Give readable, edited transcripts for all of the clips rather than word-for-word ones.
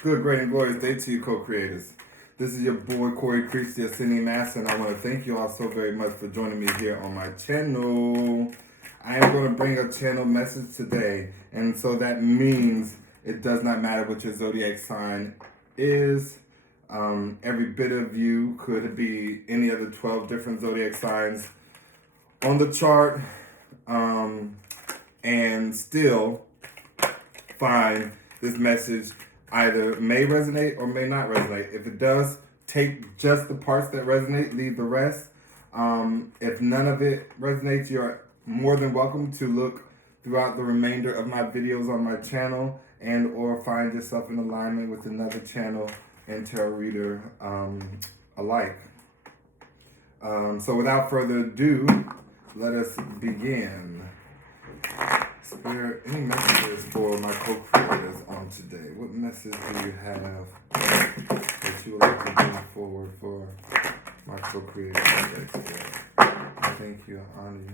Good, great, and glorious day to you, co-creators. This is your boy, Corey Creech, the Ascending Master, and I want to thank you all so very much for joining me here on my channel. I am going to bring a channel message today, and so that means it does not matter what your zodiac sign is. Every bit of you could be any of the 12 different zodiac signs on the chart, and still find this message either may resonate or may not resonate. If it does, take just the parts that resonate, leave the rest. If none of it resonates, you're more than welcome to look throughout the remainder of my videos on my channel and or find yourself in alignment with another channel and tarot reader alike. So without further ado, let us begin. Spirit, any messages for my co-creators on today? What message do you have that you would like to bring forward for my co-creators today? Thank you. I honor you.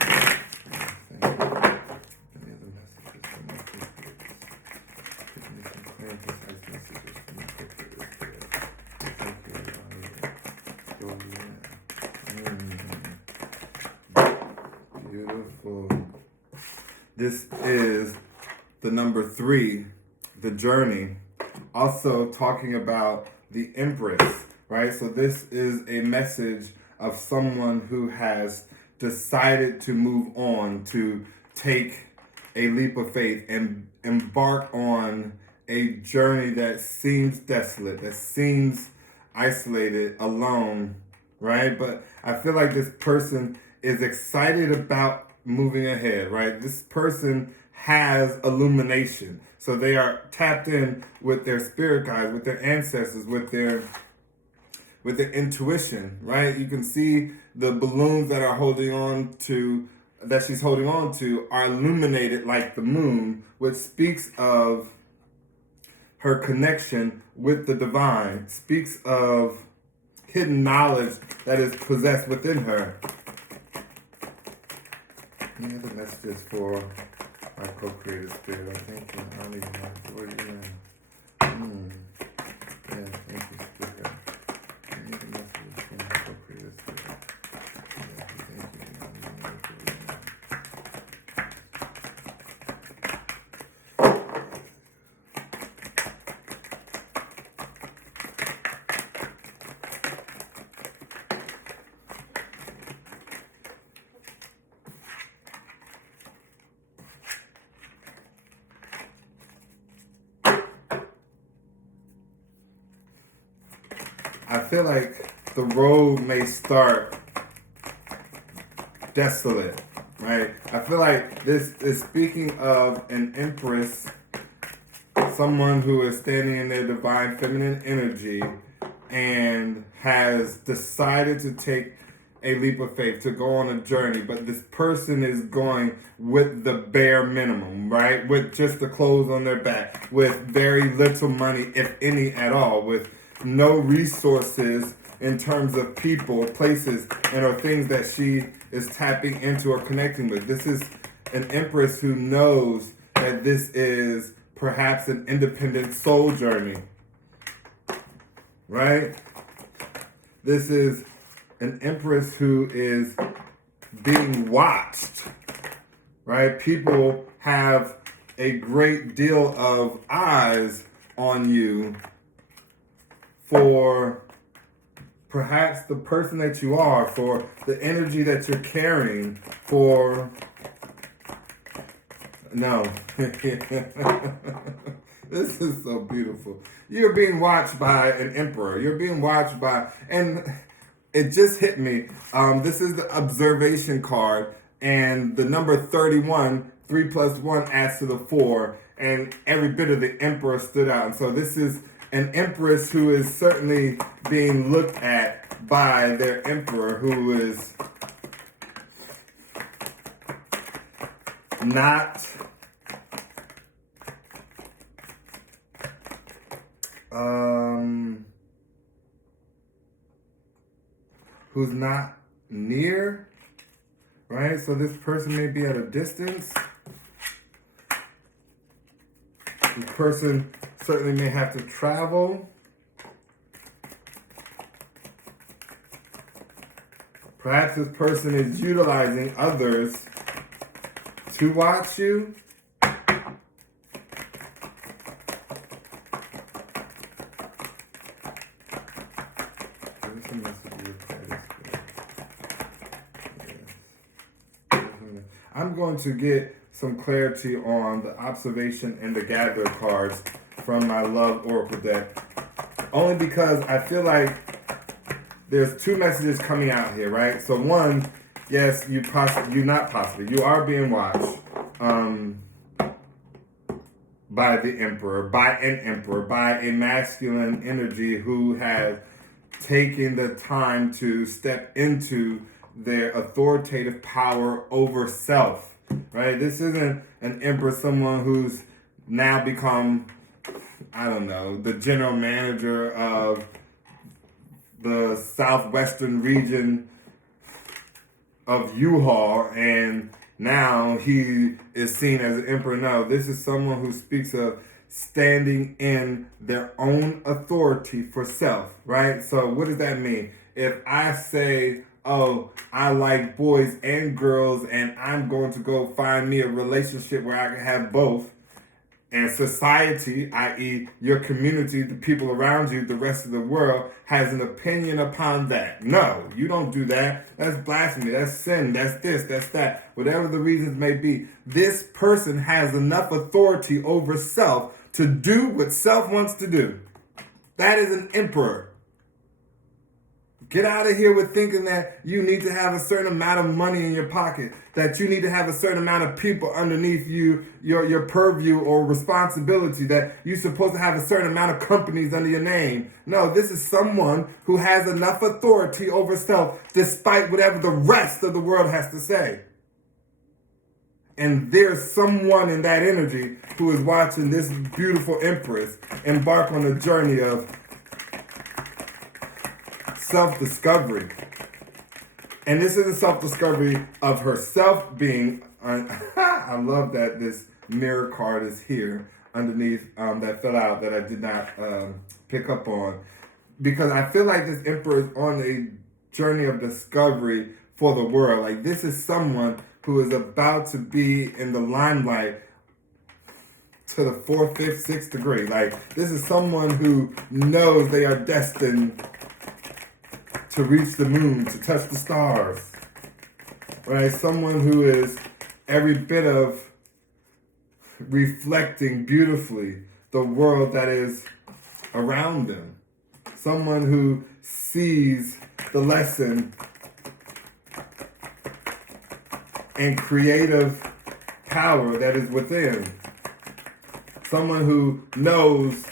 Thank you. Any other messages for my co-creators? Give me some clear and concise messages for my co-creators today. Thank you. I honor you. Beautiful. This is the number 3, the journey. Also talking about the Empress, right? So this is a message of someone who has decided to move on, to take a leap of faith and embark on a journey that seems desolate, that seems isolated, alone, right? But I feel like this person is excited about moving ahead, right? This person has illumination. So they are tapped in with their spirit guides, with their ancestors, with their intuition, right? You can see the balloons that she's holding on to are illuminated like the moon, which speaks of her connection with the divine, speaks of hidden knowledge that is possessed within her. Any other messages for my co-creator spirit? I thank you. I don't even know what you mean. Yeah, thank you, spirit. Any other messages for my co-creator spirit? Yeah, thank you. I don't even know what you mean. I feel like the road may start desolate, right? I feel like this is speaking of an empress, someone who is standing in their divine feminine energy and has decided to take a leap of faith, to go on a journey, but this person is going with the bare minimum, right? With just the clothes on their back, with very little money, if any at all, with no resources in terms of people, places, and or things that she is tapping into or connecting with. This is an empress who knows that this is perhaps an independent soul journey, right? This is an empress who is being watched, right? People have a great deal of eyes on you for perhaps the person that you are, for the energy that you're carrying, for... No. This is so beautiful. You're being watched by an emperor. You're being watched by... And it just hit me. This is the observation card, and the number 31, 3 plus 1 adds to the 4, and every bit of the emperor stood out. And so this is an empress who is certainly being looked at by their emperor, who is not who's not near, right? So this person may be at a distance. This person certainly may have to travel. Perhaps this person is utilizing others to watch you. I'm going to get some clarity on the observation and the gather cards from my Love Oracle deck. Only because I feel like there's two messages coming out here, right? So one, yes, you are being watched by the emperor, by a masculine energy who has taken the time to step into their authoritative power over self, right? This isn't an emperor, someone who's now become, I don't know, the general manager of the southwestern region of U-Haul, and now he is seen as an emperor. No, this is someone who speaks of standing in their own authority for self, right? So what does that mean? If I say, oh, I like boys and girls, and I'm going to go find me a relationship where I can have both, and society, i.e. your community, the people around you, the rest of the world, has an opinion upon that. No, you don't do that. That's blasphemy. That's sin. That's this. That's that. Whatever the reasons may be, this person has enough authority over self to do what self wants to do. That is an emperor. Get out of here with thinking that you need to have a certain amount of money in your pocket, that you need to have a certain amount of people underneath you, your purview or responsibility, that you're supposed to have a certain amount of companies under your name. No, this is someone who has enough authority over self despite whatever the rest of the world has to say. And there's someone in that energy who is watching this beautiful empress embark on a journey of self-discovery. And this is a self-discovery of herself being, I love that this mirror card is here underneath that fell out that I did not pick up on. Because I feel like this emperor is on a journey of discovery for the world. Like this is someone who is about to be in the limelight to the 4th, 5th, 6th degree. Like this is someone who knows they are destined to reach the moon, to touch the stars, right? Someone who is every bit of reflecting beautifully the world that is around them. Someone who sees the lesson and creative power that is within. Someone who knows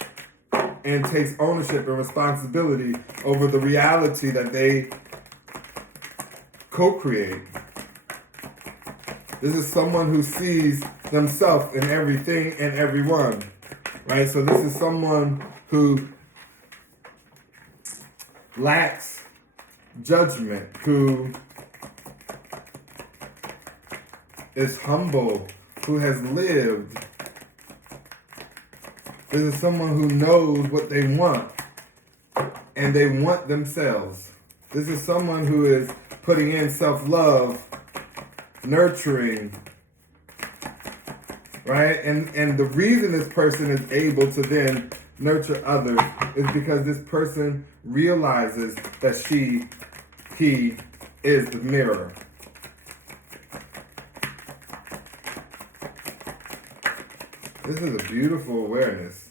and takes ownership and responsibility over the reality that they co-create. This is someone who sees themselves in everything and everyone, right? So this is someone who lacks judgment, who is humble, who has lived. This is someone who knows what they want, and they want themselves. This is someone who is putting in self-love, nurturing, right? And the reason this person is able to then nurture others is because this person realizes that he is the mirror. This is a beautiful awareness,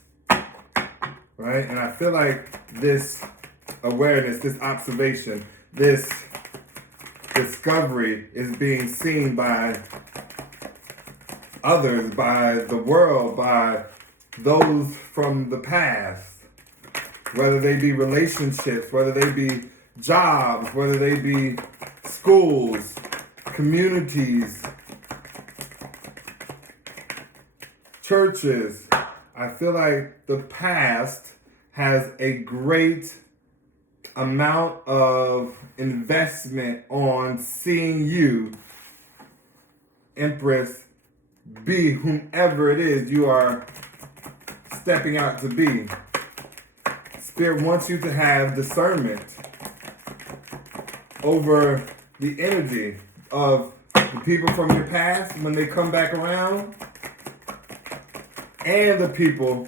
right? And I feel like this awareness, this observation, this discovery is being seen by others, by the world, by those from the past, whether they be relationships, whether they be jobs, whether they be schools, communities, churches. I feel like the past has a great amount of investment on seeing you, Empress, be whomever it is you are stepping out to be. Spirit wants you to have discernment over the energy of the people from your past when they come back around, and the people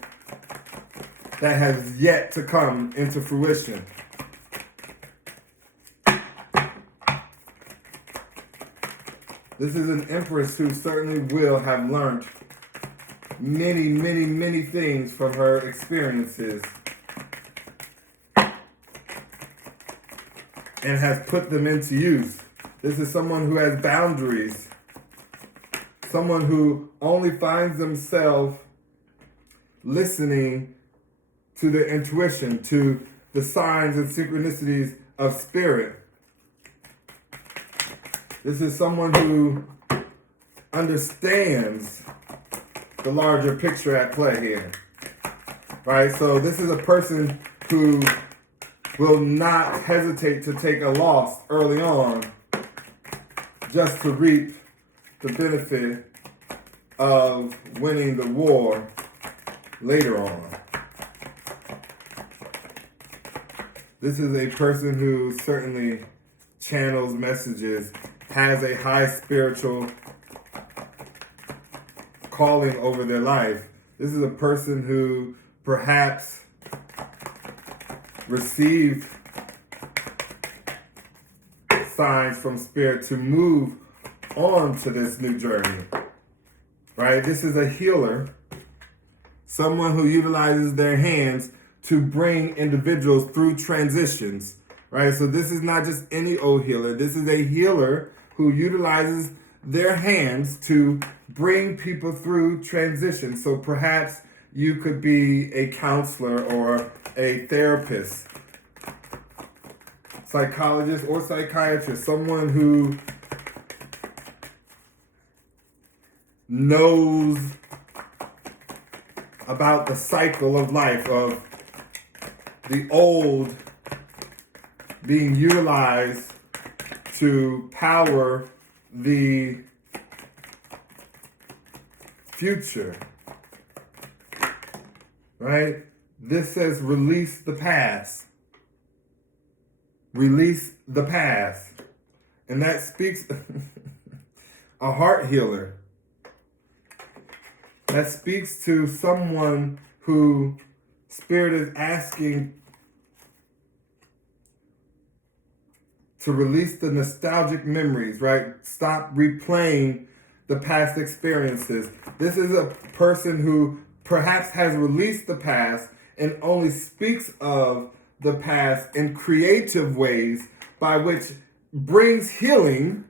that has yet to come into fruition. This is an empress who certainly will have learned many, many, many things from her experiences and has put them into use. This is someone who has boundaries, someone who only finds themselves listening to their intuition, to the signs and synchronicities of spirit. This is someone who understands the larger picture at play here, right? So this is a person who will not hesitate to take a loss early on just to reap the benefit of winning the war later on. This is a person who certainly channels messages, has a high spiritual calling over their life. This is a person who perhaps received signs from spirit to move on to this new journey, right? This is a healer, someone who utilizes their hands to bring individuals through transitions, right? So this is not just any old healer. This is a healer who utilizes their hands to bring people through transition. So perhaps you could be a counselor or a therapist, psychologist or psychiatrist, someone who knows about the cycle of life, of the old being utilized to power the future, right? This says release the past. Release the past. And that speaks a heart healer. That speaks to someone who Spirit is asking to release the nostalgic memories, right? Stop replaying the past experiences. This is a person who perhaps has released the past and only speaks of the past in creative ways by which brings healing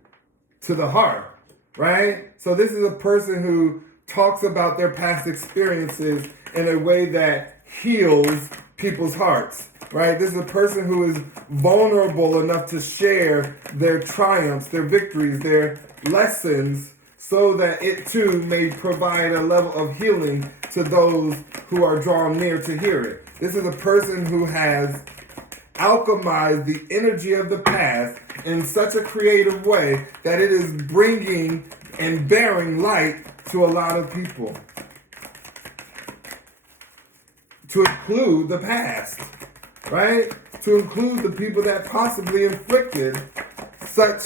to the heart, right? So this is a person who talks about their past experiences in a way that heals people's hearts, right? This is a person who is vulnerable enough to share their triumphs, their victories, their lessons, so that it too may provide a level of healing to those who are drawn near to hear it. This is a person who has alchemized the energy of the past in such a creative way that it is bringing and bearing light to a lot of people. To include the past, right? To include the people that possibly inflicted such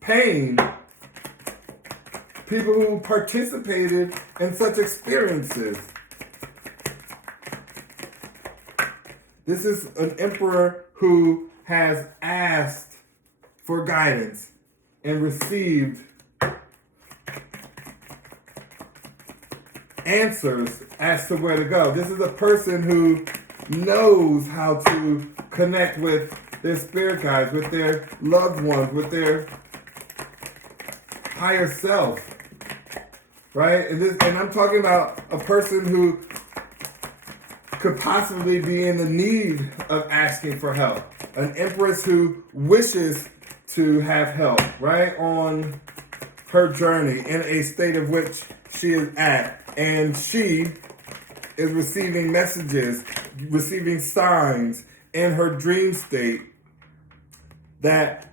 pain, people who participated in such experiences. This is an emperor who has asked for guidance and received answers as to where to go. This is a person who knows how to connect with their spirit guides, with their loved ones, with their higher self, right? And I'm talking about a person who could possibly be in the need of asking for help. An empress who wishes to have help, right, on her journey in a state of which she is at. And she is receiving messages, receiving signs in her dream state that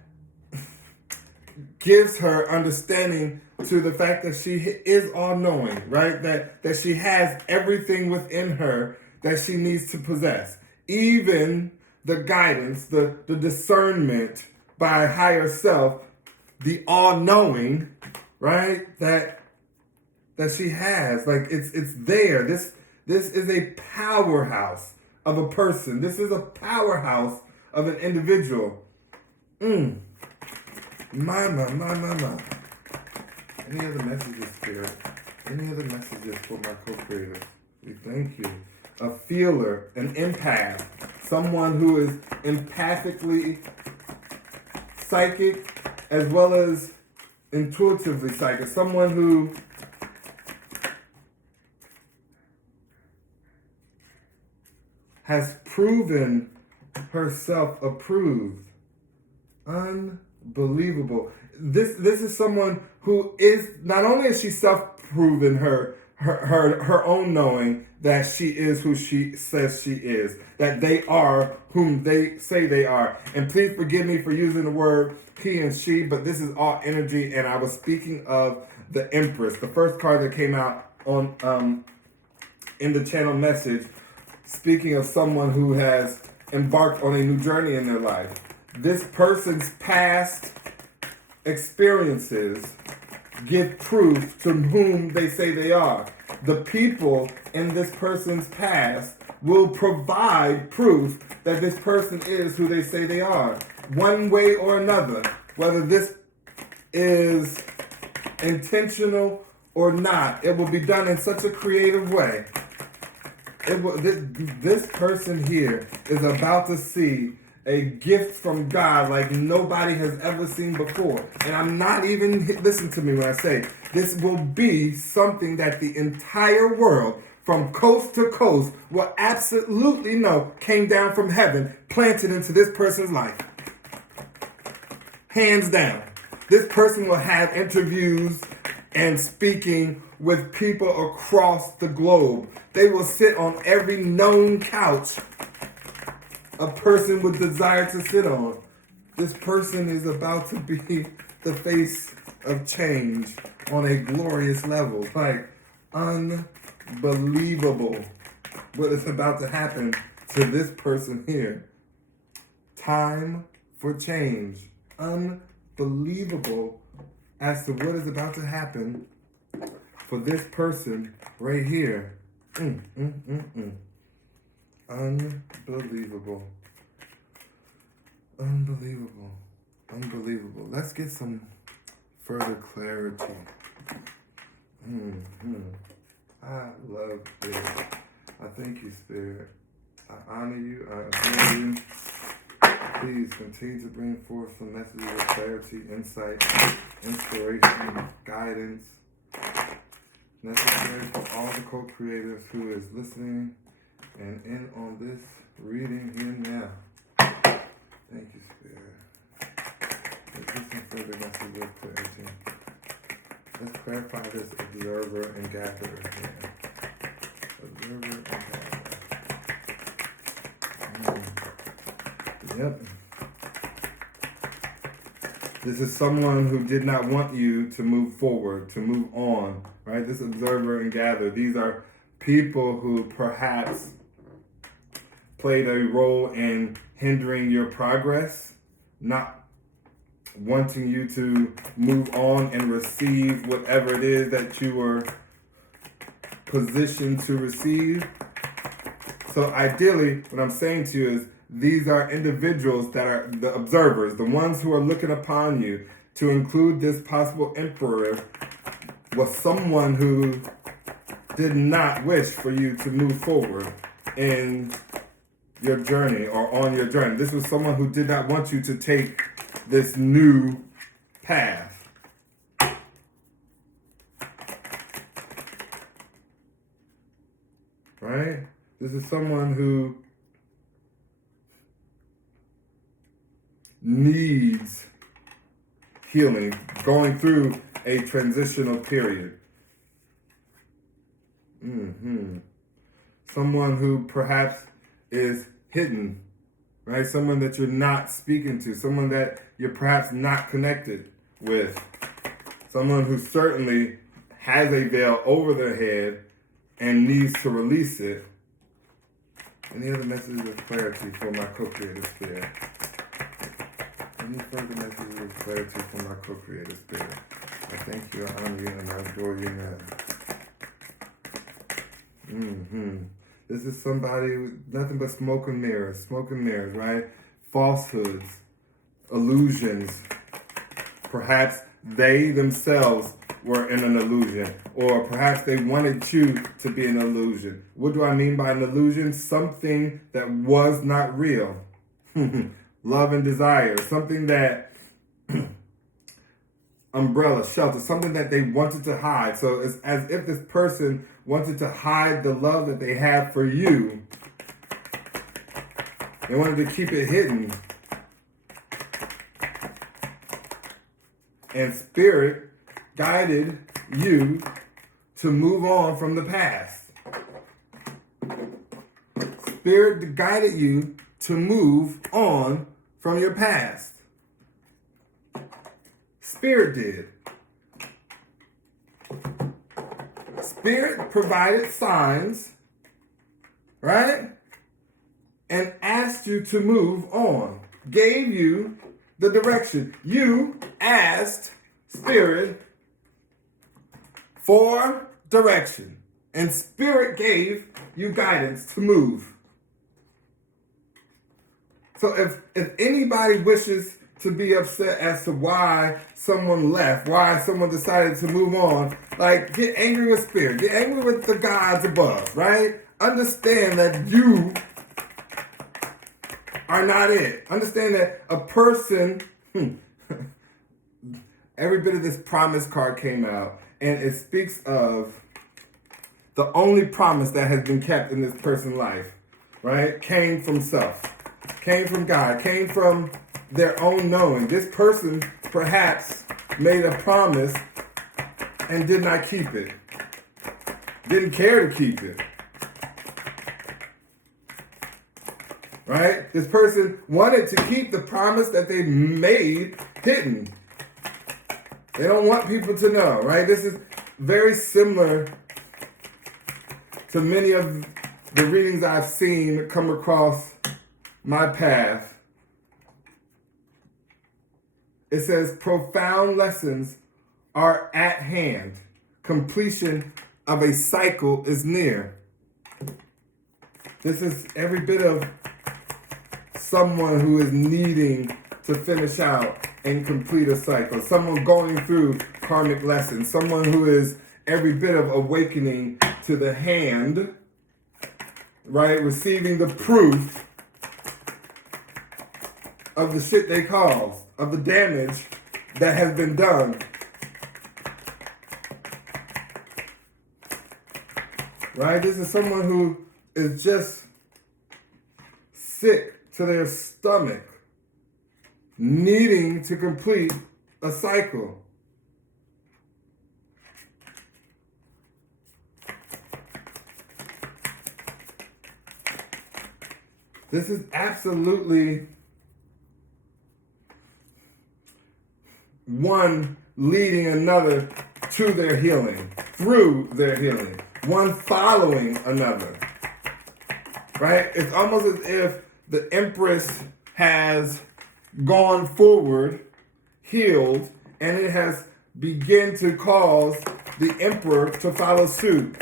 gives her understanding to the fact that she is all-knowing, right? That she has everything within her that she needs to possess. Even the guidance, the discernment by higher self, the all-knowing, right? That she has. Like it's there. This is a powerhouse of a person. This is a powerhouse of an individual. My. Any other messages, Spirit? Any other messages for my co-creators? We thank you. A feeler, an empath, someone who is empathically psychic as well as intuitively psychic, someone who has proven herself approved. Unbelievable. This is someone who is, not only is she self-proven her own knowing that she is who she says she is, that they are whom they say they are. And please forgive me for using the word he and she, but this is all energy, and I was speaking of the Empress, the first card that came out on in the channel message, speaking of someone who has embarked on a new journey in their life. This person's past experiences give proof to whom they say they are. The people in this person's past will provide proof that this person is who they say they are, one way or another, whether this is intentional or not. It will be done in such a creative way. This person here is about to see a gift from God like nobody has ever seen before. And I'm not even, listen to me when I say, this will be something that the entire world, from coast to coast, will absolutely know came down from heaven, planted into this person's life. Hands down. This person will have interviews and speaking with people across the globe. They will sit on every known couch a person would desire to sit on. This person is about to be the face of change on a glorious level. Like, unbelievable what is about to happen to this person here. Time for change. Unbelievable as to what is about to happen for this person right here. Unbelievable. Unbelievable. Let's get some further clarity. I love this. I thank you, Spirit. I honor you. I adore you. Please continue to bring forth some messages of clarity, insight, inspiration, guidance, necessary for all the co-creators who is listening and in on this reading here now. Thank you, Spirit. Let's get some further messages of clarity. Let's clarify this observer and gatherer here. Observer and gatherer. Yep. This is someone who did not want you to move forward, to move on, right? This observer and gatherer. These are people who perhaps played a role in hindering your progress, not wanting you to move on and receive whatever it is that you were positioned to receive. So ideally, what I'm saying to you is these are individuals that are the observers, the ones who are looking upon you. To include this possible emperor was someone who did not wish for you to move forward in your journey or on your journey. This was someone who did not want you to take this new path. Right? This is someone who needs healing, going through a transitional period. Someone who perhaps is hidden, right? Someone that you're not speaking to, someone that you're perhaps not connected with, Someone who certainly has a veil over their head and needs to release it. Any other messages of clarity for my co-creator spirit? Any further messages of clarity for my co-creator spirit? I thank you, I honor you, and I adore you now. This is somebody with nothing but smoke and mirrors, right? Falsehoods, illusions. Perhaps they themselves were in an illusion, or perhaps they wanted you to be an illusion. What do I mean by an illusion? Something that was not real. Love and desire, something that umbrella, shelter, something that they wanted to hide. So it's as if this person wanted to hide the love that they have for you. They wanted to keep it hidden. And Spirit guided you to move on from the past. Spirit guided you to move on from your past. Spirit did. Spirit provided signs, right? And asked you to move on. Gave you the direction. You asked Spirit for direction. And Spirit gave you guidance to move. So if anybody wishes to be upset as to why someone left, why someone decided to move on, like, get angry with Spirit, get angry with the gods above, right? Understand that you are not it. Understand that a person, every bit of this promise card came out, and it speaks of the only promise that has been kept in this person's life, right? Came from self, came from God, came from their own knowing. This person perhaps made a promise and did not keep it. Didn't care to keep it. Right? This person wanted to keep the promise that they made hidden. They don't want people to know, right? This is very similar to many of the readings I've seen come across my path. It says, profound lessons are at hand. Completion of a cycle is near. This is every bit of someone who is needing to finish out and complete a cycle. Someone going through karmic lessons. Someone who is every bit of awakening to the hand, right? Receiving the proof of the shit they caused, of the damage that has been done. Right? This is someone who is just sick to their stomach, needing to complete a cycle. This is absolutely one leading another to their healing, through their healing, one following another, right? It's almost as if the Empress has gone forward, healed, and it has begun to cause the Emperor to follow suit,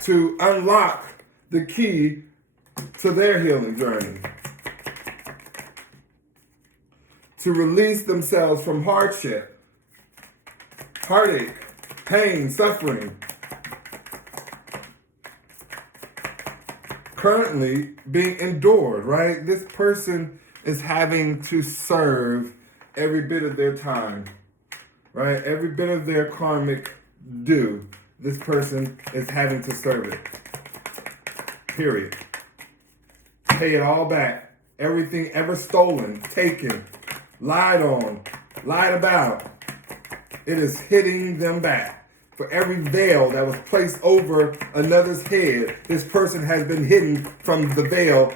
to unlock the key to their healing journey, to release themselves from hardship, heartache, pain, suffering. Currently being endured, right? This person is having to serve every bit of their time, right? Every bit of their karmic due. This person is having to serve it. Period. Pay it all back. Everything ever stolen, taken, lied on, lied about. It is hitting them back. For every veil that was placed over another's head, this person has been hidden from the veil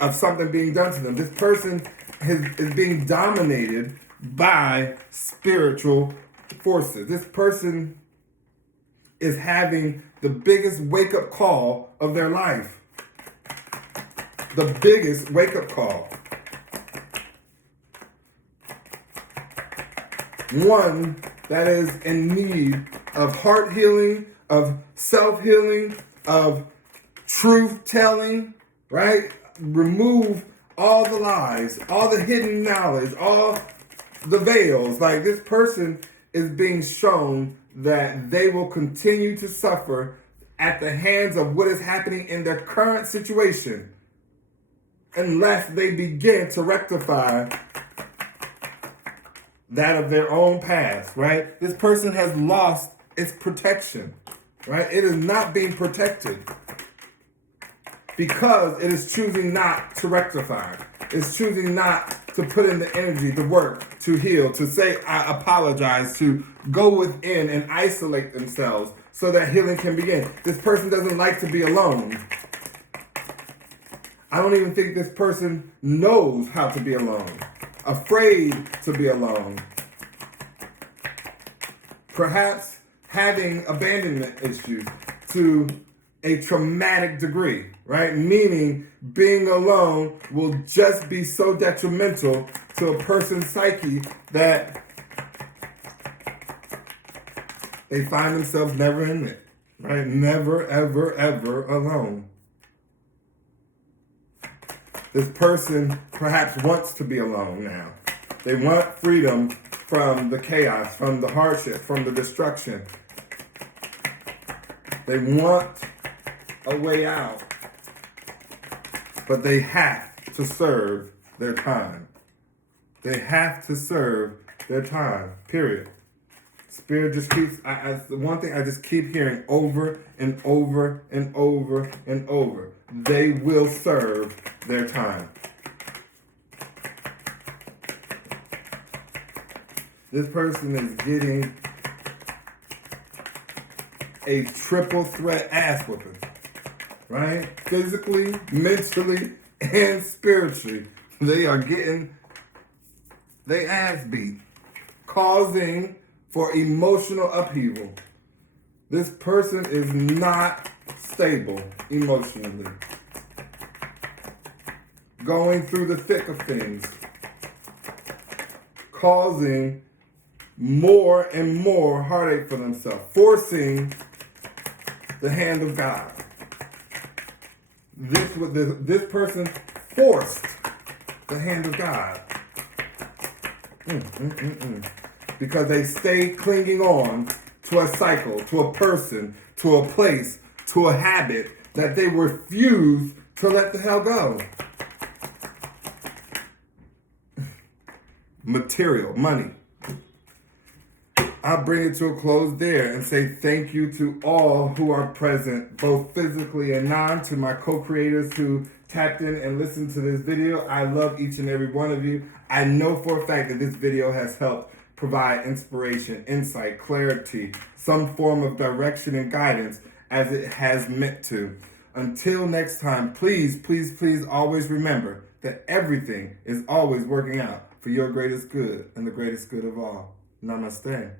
of something being done to them. This person is being dominated by spiritual forces. This person is having the biggest wake-up call of their life. The biggest wake-up call. One that is in need of heart healing, of self-healing, of truth-telling, right? Remove all the lies, all the hidden knowledge, all the veils. Like, this person is being shown that they will continue to suffer at the hands of what is happening in their current situation unless they begin to rectify that of their own past, right? This person has lost its protection, right? It is not being protected because it is choosing not to rectify. It's choosing not to put in the energy, the work, to heal, to say, I apologize, to go within and isolate themselves so that healing can begin. This person doesn't like to be alone. I don't even think this person knows how to be alone. Afraid to be alone. Perhaps having abandonment issues to a traumatic degree, right? Meaning being alone will just be so detrimental to a person's psyche that they find themselves never in it, right? Never, ever, ever alone. This person perhaps wants to be alone now. They want freedom from the chaos, from the hardship, from the destruction. They want a way out, but they have to serve their time. They have to serve their time, period. Spirit just keeps, the one thing I just keep hearing over and over and over and over. They will serve their time. This person is getting a triple threat ass whooping, right? Physically, mentally, and spiritually. They are getting their ass beat, causing for emotional upheaval. This person is not stable emotionally. Going through the thick of things, causing more and more heartache for themselves, forcing the hand of God. This person forced the hand of God. Because they stay clinging on to a cycle, to a person, to a place, to a habit that they refuse to let the hell go. Material, money. I'll bring it to a close there and say thank you to all who are present, both physically and non, to my co-creators who tapped in and listened to this video. I love each and every one of you. I know for a fact that this video has helped provide inspiration, insight, clarity, some form of direction and guidance as it has meant to. Until next time, please, please, please always remember that everything is always working out for your greatest good and the greatest good of all. Namaste.